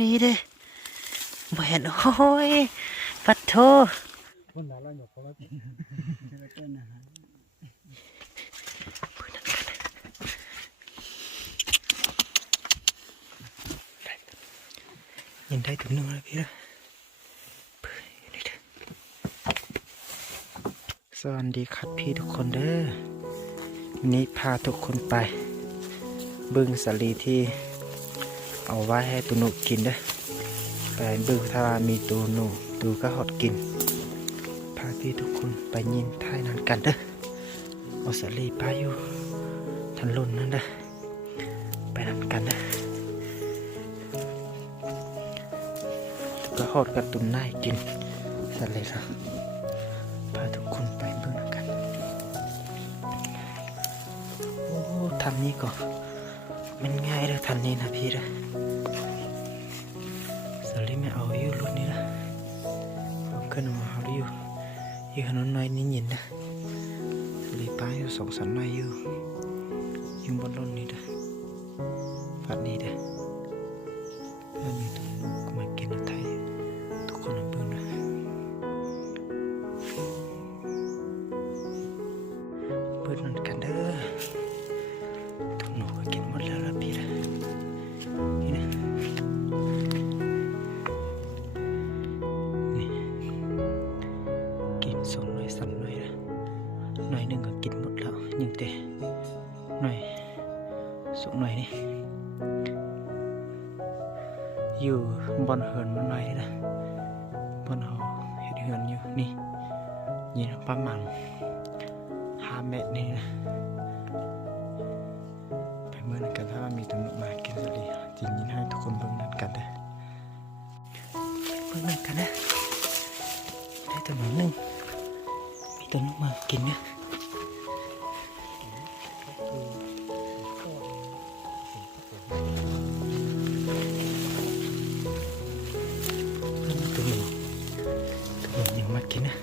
นี่เด้บ่เห็นโอ้ยปัดโทยังได้ถึงนึงแล้วพี่ละสวัสดีครับพี่ทุกคนเด้อนี่พาทุกคนไปบึงสาลีที่เอาไว้ให้ตุนุกินเด้อไปบึงถ้ามีตุนุตูก็หดกินพาพี่ทุกคนไปยินท้ายนั้นกันเด้อเอาสาลีไปอยู่ทันลุ่นนั่นเด้อไปนั้นกันเด้อก็หดกับตุนน่ายกินสาลีครับพาทุกคนไปบึงนั้นกันโอ้ทำนี้ก่อนมันง่ายเลยทันนี้นะพี่นะสลิไม่เอาอยู่รุ่นนี้นะเอาขึ้นมาเอาอยู่อยู่ขนมน้อยนี่ยินนะสลิป้าอยู่สองสันน้อยอยู่บนรุ่นนี้นะฝันนี้เด้ถ้ามีตัวลูกมากินไทยทุกคนน้ำบึ้งนะเปิดนั่นกันเด้อทุกหนูก็กินหมดแล้วละพี่นะนี่นะนี่กินสองหน่อยสามหน่อยนะหน่อยหนึ่งก็กินหมดแล้วยังเตะหน่อยสองหน่อยนี่อยู่บนเหินมันหน่อยนี่นะบนหอเห็ดเหินอยู่นี่ยินประมาณ5 เมตรนี่นะไปเมื่อนั้นกันถ้ามีตัวหนุมากินสลีจริงยินให้ทุกคนเบิ่งนั้นกันเด้อเบิ่งนั้นกันนะได้ตัวหนึ่งมีตัวหนุมากินเนี่ยตัวหนึ่งยังมากินนะ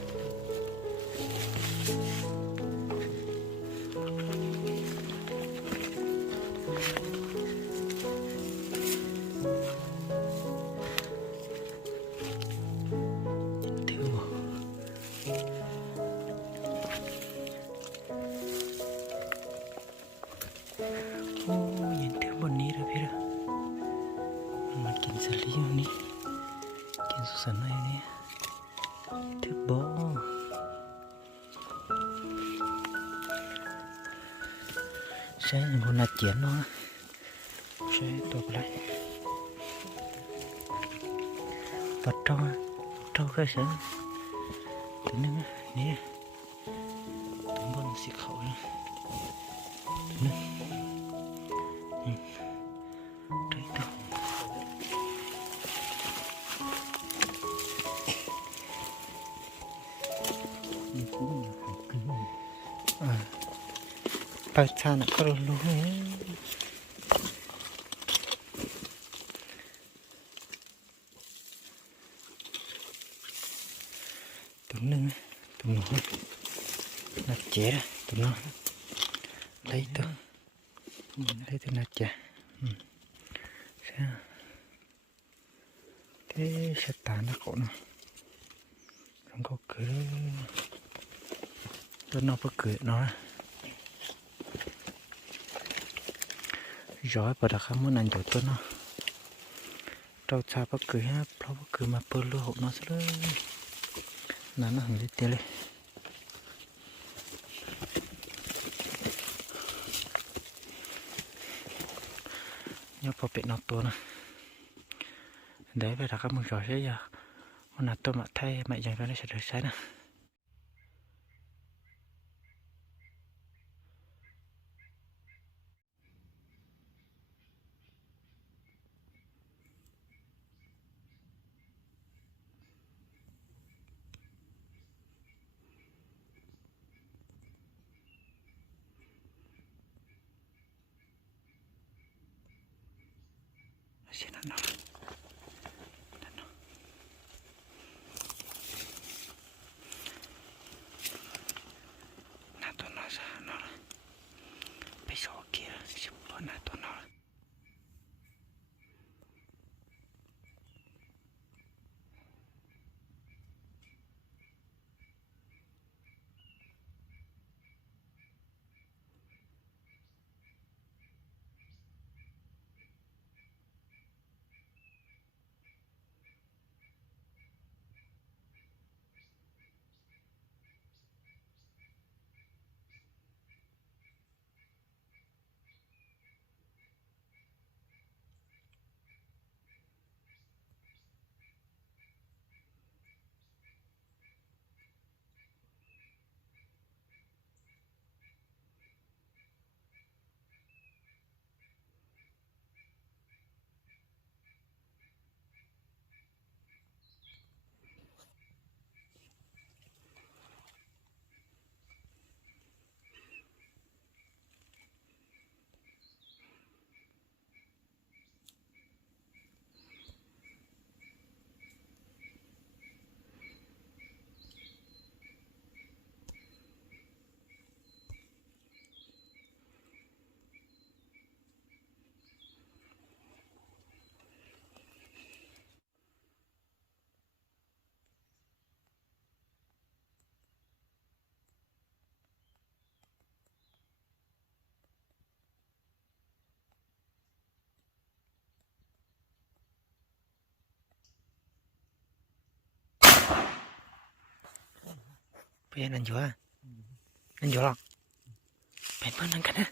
โอ้ยันถึงบนนี้เลยพี่ละมากินสลีอยู่นี่กินสุสันในนี่ถึงบ่ใช่บนนัดเจียนเนาะใช่ตัวอะไรปัดโต้ก็ใช่ตัวนึงนี่ตัวบนสีขาวนะตัวนึงปลาชานะก็รู้ตัวนึงตัวหนูนัดเจ๋ตัวน้องlấyตัวนัดเจ๋ใช่thế sẽ tán nó khổ nó không có cửa nó có cửa nó giỏi và đặc không muốn ăn chỗ tôi nó trâu cha bắt cười ha bắt cười mà bơ lúa hộp nó sẽ lên nó hằng đi tiêu lên nhớ bỏ bể nó to nè đấy về đặc không muốn giỏi thế giờ hôm nào tôi mà thay mẹ dành cho nó sẽ được sai nè xin ăn nó nãy tôi nói ra nó bây giờ kia chụp nó nãy tôi nói เป็นนั่นอยู่อ่ะนั่นอยู่หรอกเป็นเพื่อนนั่นกันนะ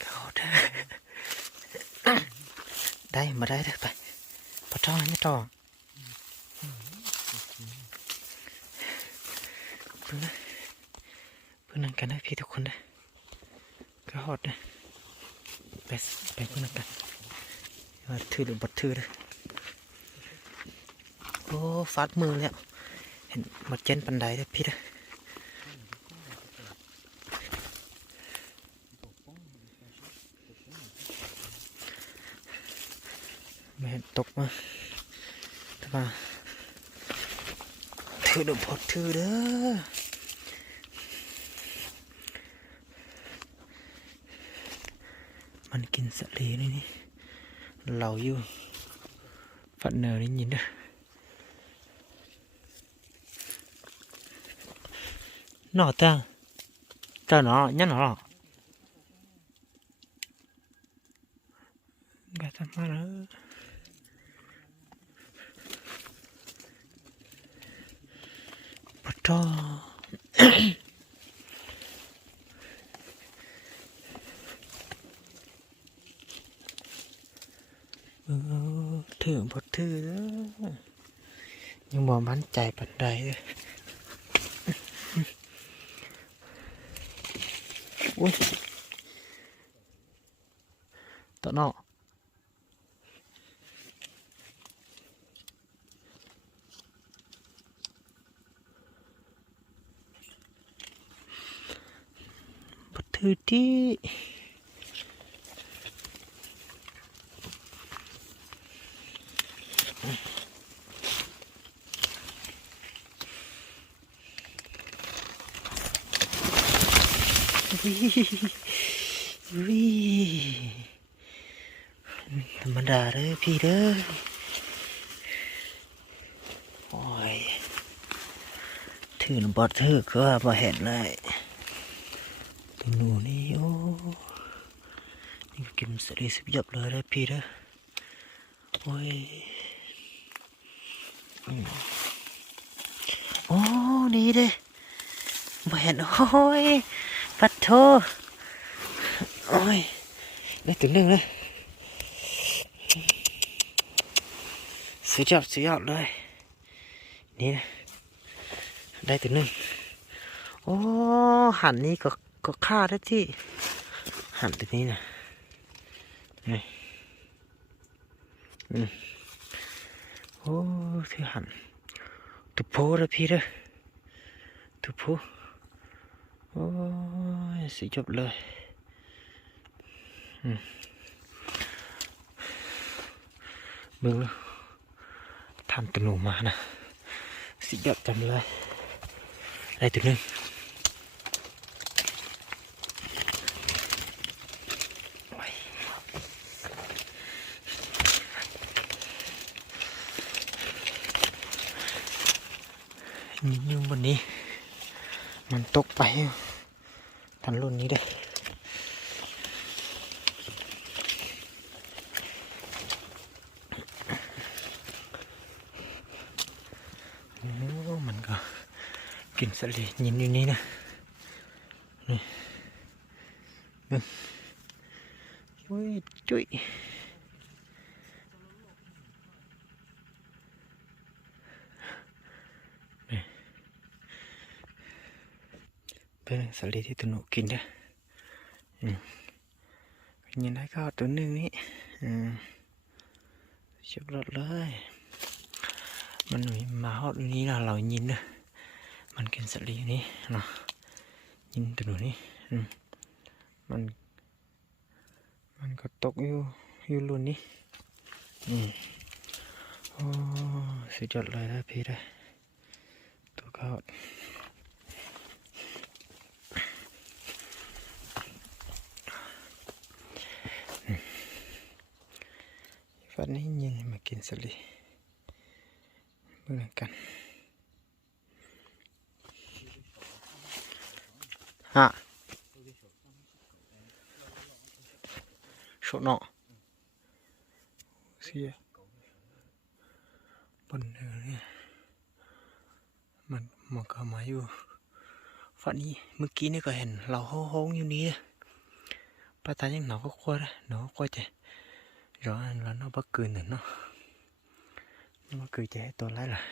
เขาได้มาได้ไปพอจ้องไม่ต่อเพื่อนนั่นกันนะพี่ทุกคนนะก็ฮอดนะไปเพื่อนนั่นกันมาถือหรือบัดถือเลยโอ้ฟาดมือแล้วเห็นมาเจนปันไดเลยพี่นะไม่เห็นตกมาแต่ว่าถือหรือบัดถือเด้อมันกินสลีนี่เราอยู่ฝันเนอนี่ยินเด้อนอตังเจ้าหนอยันหนอแกทำมาแล้วปะท้อถือพอถือยังบ่มั่นใจปันใดเลยอุ้ยต่อเนาะพอถือที่วิธรรมดาเลยพี่เด้อโอ้ยถือหรือบอถือก็มาเห็นเลยตัวหนูนี่โอ้นี่ก็กินสลีสิบยับเลยพี่เด้อโอ้ยโอ้นี่เด้มาเห็นโอ้ยปัดโทโอ้ยได้ตัวหนึ่งเลยสุดยอดเลยนี่นะได้ตัวหนึ่งโอ้หันนี้ก็ฆ่าได้ที่หันตัวนี้นะนี่โอ้ที่หันตัวโพเลยพี่เด้อตัวโพโอ้ยสุดยอดเลยมึงทำตัวหนูมานะสุดยอดจังเลยได้ตัวหนึ่งยิงยุงบนนี้มันตกไปทันรุ่นนี้ได้มันก็กินสลียินอยู่นี้นะนี่โอ้ยจุ้ยเป็นสลีที่ตัวหนูกินนะยินได้ก็ตัวหนึ่งนี่ชุบรถเลยมันมาฮอดนี้นะเรายินนะมันกินสลีนี้เนาะยินตัวหนูนี่มันก็ตกอยู่รุ่นนี้โอ้สุดยอดเลยนะพี่ได้ตัวก็ฟันนี้ยินมากินสลีเหมือนกันฮะโชว์เนาะเสียบนเนื้อเนี่ยมัน มันก็มาอยู่ฝั่งนี้เมื่อกี้นี่ก็เห็นเราโฮ้งอยู่นี่ป้าตายังหนาวก็ควรหนาวก็จะร้อนแล้วnó bắt cười nữa nó bắt cười chạy tôi lấy là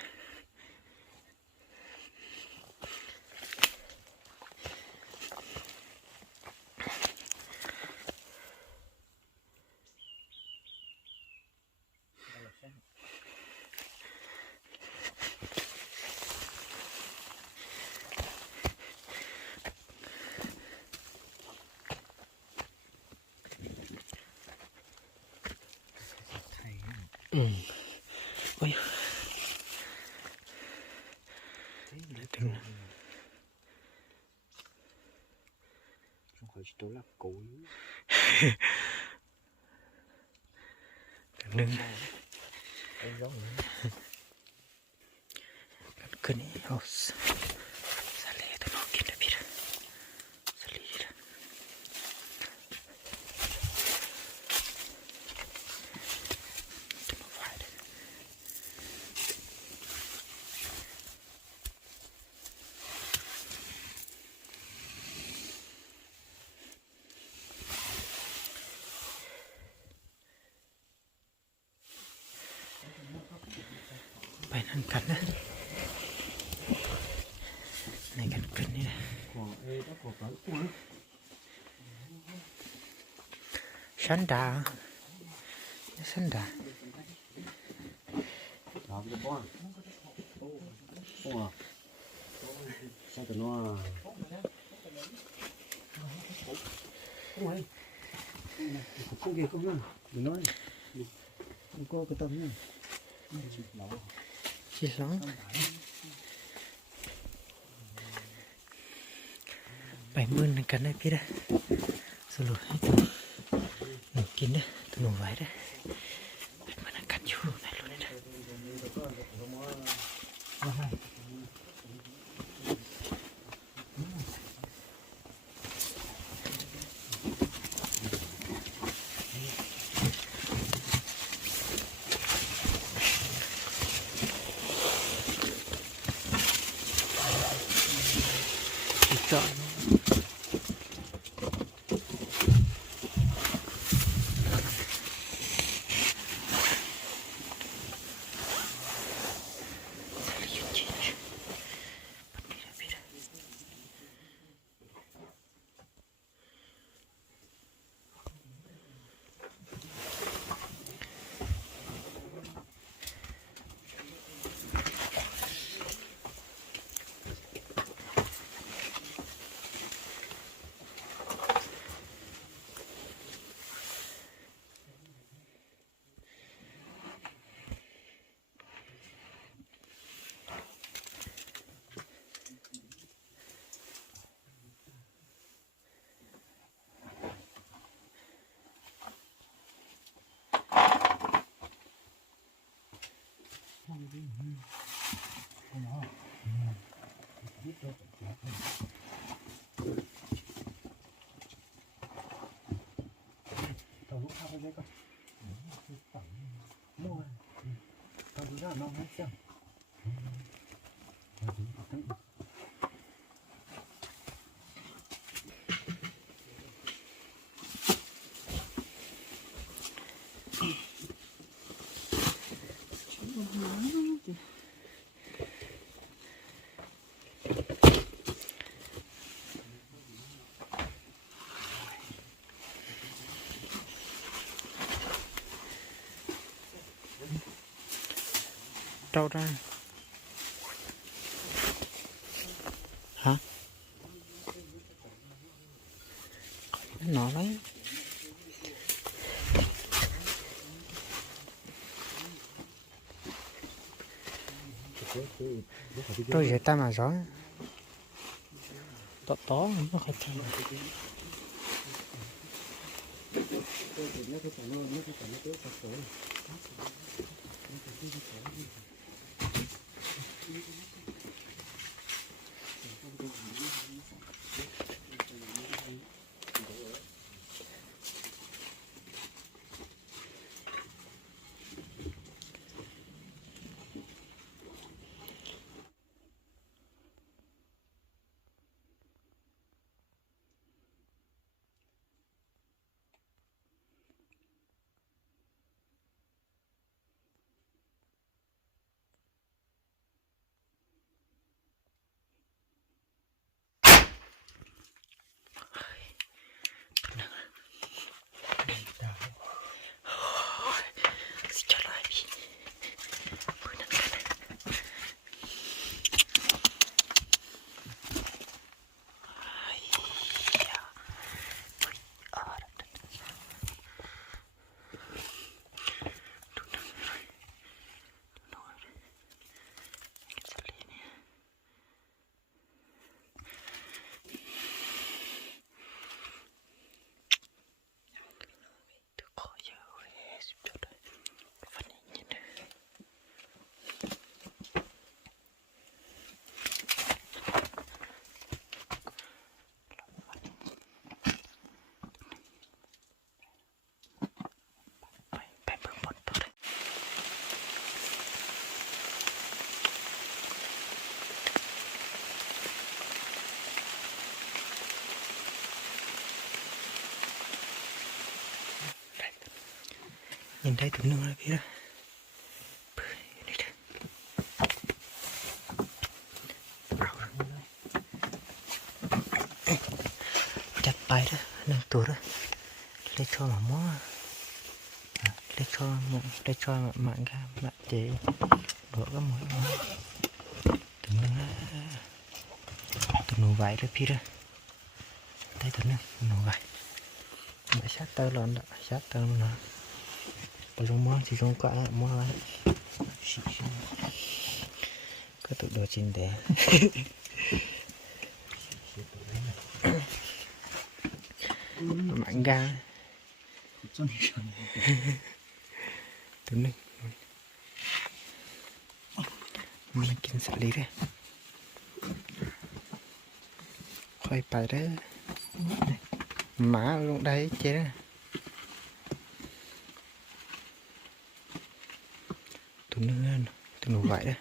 ôi đừng không phải tôi là cối đừng cái giống cái này họ xả lệ tụi nó kiếm được biết xả lệ đi tụi nó phải đấy bài năng cắn đấy này cắn cắn này sắn đá làm cho con sao tụi nó không kì không nữa đừng nói không có cái tâm nữa chỉ lóng bảy mươi này cắn này biết đấy rồi rồi hết rồi mình kín đấy tụi nó vải đấy bảy mươi này cắn vô này luôn đấy chọn tao lúc sau cái con mua tao cứ ra nó hết xem đâu ra hả nó lấy tôi sẽ ta mà gió to nó không thành สุดยอดเลยพี่ปืนนั่นกันนะไปเบิ่งบนตัวเลยยินได้ถึงหนึ่งแล้วพี่ละนี่เด้อจัดไปเด้อหนึ่งตัวเด้อเล็กชอบหมาม่วเล็กชอบหมูเล็กชอบหมันค่ะหมันเจ๊đổ cái mũi nó từng nó từng nụ vải đóพี่đó đây từng nó nụ vải để sát tơ lon đó sát tơ nó còn trong món thì trong quả món lá có tụ đồ chín để mặn ga từng nó mìnhกินสาลีด้วยค่อยไปเด้อหมาลงได้เจ๊นะตัวเนื้อตัวหนูไหวเด้อ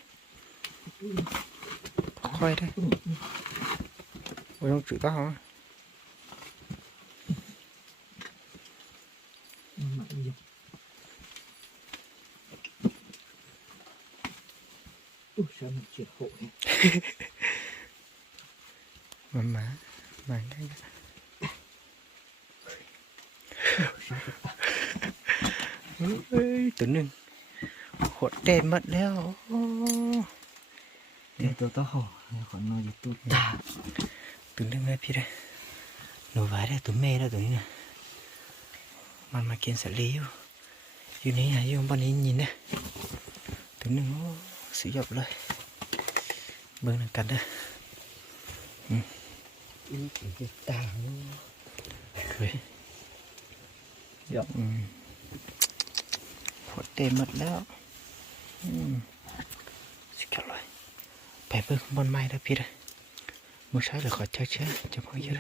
ค่อยเด้อโอ้ยลงจุดก็เหรอsao mình triệt hội má đâyตัวหนึ่งหดเต็มหมดแล้วเดี๋ยวตัวต่อขอนอนอยู่ตู้ตาตัวหนึ่งเลยพี่ได้หนูไว้ได้ตัวแม่แล้วตัวนี้นะมันมากินสลีอยู่นี่นะอยู่บนนี้nhìnนะตัวหนึ่งสุดยอดเลยเบิ่งกันเด้อตาเคยหดเต็มหมดแล้วสุดยอดเลยไปเบิ่งบนไม้แล้วพี่เด้อมือใช้หรือขอเชื่อจะพอเยอะ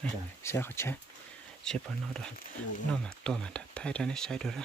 นะเสื้อขอเชื่อพอนอด้วยนอมาตัวมาไทยได้ใช้ดูนะ